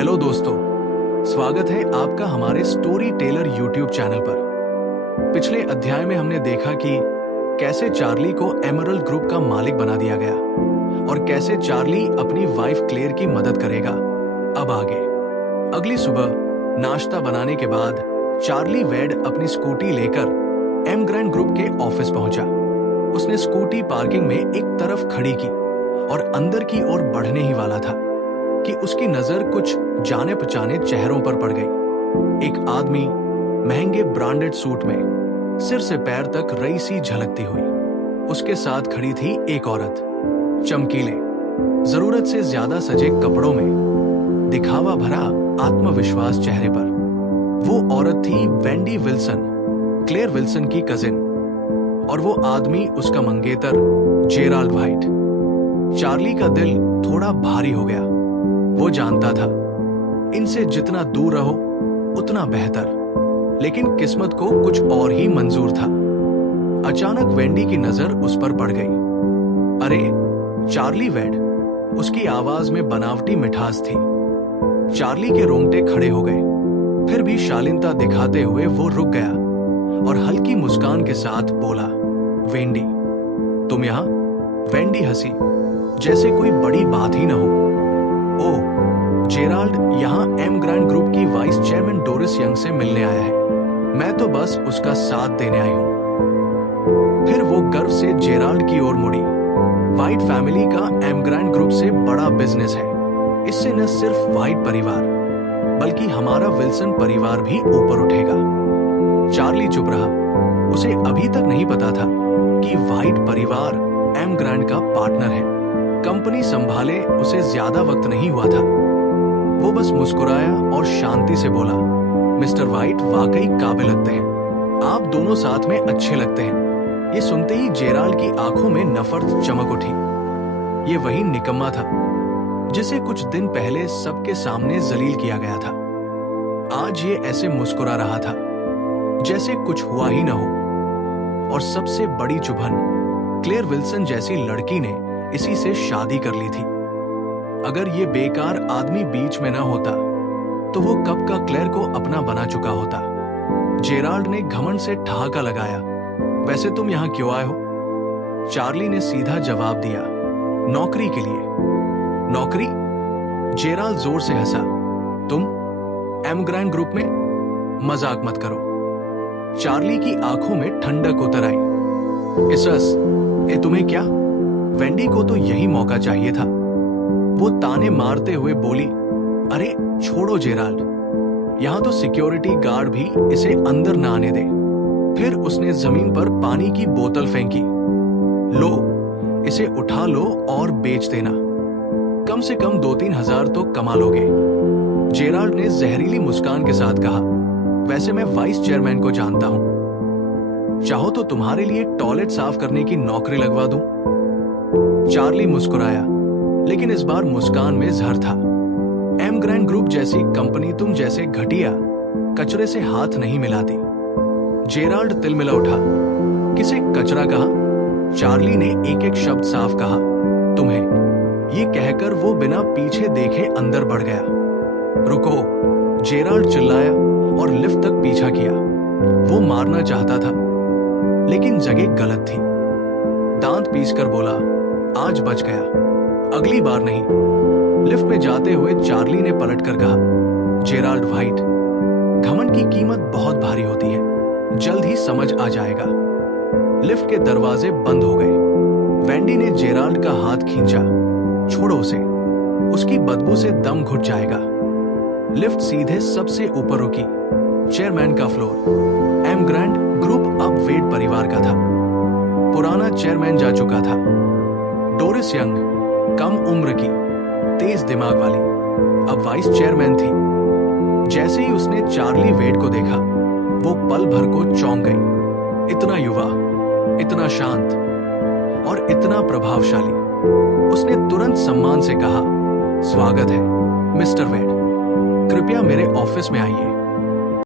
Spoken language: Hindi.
हेलो दोस्तों, स्वागत है आपका हमारे स्टोरी टेलर यूट्यूब चैनल पर। पिछले अध्याय में हमने देखा कि कैसे चार्ली को एमरल्ड ग्रुप का मालिक बना दिया गया और कैसे चार्ली अपनी वाइफ क्लेयर की मदद करेगा। अब आगे। अगली सुबह नाश्ता बनाने के बाद चार्ली वेड अपनी स्कूटी लेकर एम ग्रैंड ग्रुप के ऑफिस पहुंचा। उसने स्कूटी पार्किंग में एक तरफ खड़ी की और अंदर की ओर बढ़ने ही वाला था कि उसकी नजर कुछ जाने पहचाने चेहरों पर पड़ गई। एक आदमी महंगे ब्रांडेड सूट में सिर से पैर तक रईसी झलकती हुई। उसके साथ खड़ी थी एक औरत, चमकीले, जरूरत से ज्यादा सजे कपड़ों में, दिखावा भरा आत्मविश्वास चेहरे पर। वो औरत थी वेंडी विल्सन, क्लेयर विल्सन की कजिन, और वो आदमी उसका मंगेतर जेराल्ड व्हाइट। चार्ली का दिल थोड़ा भारी हो गया। वो जानता था इनसे जितना दूर रहो उतना बेहतर, लेकिन किस्मत को कुछ और ही मंजूर था। अचानक वेंडी की नजर उस पर पड़ गई। अरे चार्ली वेड! उसकी आवाज में बनावटी मिठास थी। चार्ली के रोंगटे खड़े हो गए। फिर भी शालीनता दिखाते हुए वो रुक गया और हल्की मुस्कान के साथ बोला, वेंडी, तुम यहां? वेंडी हंसी, जैसे कोई बड़ी बात ही न हो। ओह, जेराल्ड यहाँ एम ग्रैंड ग्रुप की वाइस चेयरमैन डोरिस यंग से मिलने आया है। मैं तो बस उसका साथ देने आई हूं। फिर वो गर्व से जेराल्ड की ओर मुड़ी। व्हाइट फैमिली का एम ग्रैंड ग्रुप से बड़ा बिजनेस है। इससे न सिर्फ व्हाइट परिवार बल्कि हमारा विल्सन परिवार भी ऊपर उठेगा। चार्ली चुप रहा। उसे अभी तक नहीं पता था कि व्हाइट परिवार एम ग्रैंड का पार्टनर है। कंपनी संभाले उसे ज्यादा वक्त नहीं हुआ था। वो बस मुस्कुराया और शांति से बोला, मिस्टर व्हाइट वाकई काबिल लगते हैं। आप दोनों साथ में अच्छे लगते हैं। ये सुनते ही जेराल्ड की आंखों में नफरत चमक उठी। ये वही निकम्मा था जिसे कुछ दिन पहले सबके सामने जलील किया गया था। आज ये ऐसे मुस्कुरा रहा था जैसे कुछ हुआ ही न हो। और सबसे बड़ी चुभन, क्लेयर विल्सन जैसी लड़की ने इसी से शादी कर ली थी। अगर ये बेकार आदमी बीच में ना होता तो वो कब का क्लेयर को अपना बना चुका होता। जेराल्ड ने घमंड से ठहाका लगाया, वैसे तुम यहां क्यों आए हो? चार्ली ने सीधा जवाब दिया, नौकरी के लिए। नौकरी? जेराल्ड जोर से हंसा, तुम एम ग्रैंड ग्रुप में? मजाक मत करो। चार्ली की आंखों में ठंडक उतर आई। इसस, ये तुम्हें क्या? वेंडी को तो यही मौका चाहिए था। वो ताने मारते हुए बोली, अरे छोड़ो जेराल्ड, यहां तो सिक्योरिटी गार्ड भी इसे अंदर न आने दे। फिर उसने जमीन पर पानी की बोतल फेंकी। लो, इसे उठा लो और बेच देना। कम से कम 2-3 हजार तो कमा लोगे। जेराल्ड ने जहरीली मुस्कान के साथ कहा, वैसे मैं वाइस चेयरमैन को जानता हूं। चाहो तो तुम्हारे लिए टॉयलेट साफ करने की नौकरी लगवा दूं। चार्ली मुस्कुराया, लेकिन इस बार मुस्कान में जहर था। एम ग्रैंड ग्रुप जैसी कंपनी तुम जैसे घटिया कचरे से हाथ नहीं मिलाती। जेराल्ड तिलमिला उठा। किसे कचरा कहा? चार्ली ने एक एक शब्द साफ कहा, तुम्हें। ये कहकर वो बिना पीछे देखे अंदर बढ़ गया। रुको, जेराल्ड चिल्लाया और लिफ्ट तक पीछा किया। वो मारना चाहता था लेकिन जगह गलत थी। दांत पीसकर बोला, आज बच गया, अगली बार नहीं। लिफ्ट में जाते हुए चार्ली ने पलटकर कहा, जेराल्ड व्हाइट, घमंड की कीमत बहुत भारी होती है, जल्द ही समझ आ जाएगा। लिफ्ट के दरवाजे बंद हो गए। वेंडी ने जेराल्ड का हाथ खींचा, छोड़ो उसे, उसकी बदबू से दम घुट जाएगा। लिफ्ट सीधे सबसे ऊपर रुकी। चेयरमैन का फ्लोर। एम ग्रैंड ग्रुप अब वेड परिवार का था। पुराना चेयरमैन जा चुका था, डोरिस यंग, कम उम्र की, तेज दिमाग वाली, अब वाइस चेयरमैन थी। जैसे ही उसने चार्ली वेड को देखा, वो पल भर को चौंक गई। इतना युवा, इतना शांत और इतना प्रभावशाली। उसने तुरंत सम्मान से कहा, स्वागत है मिस्टर वेड, कृपया मेरे ऑफिस में आइए।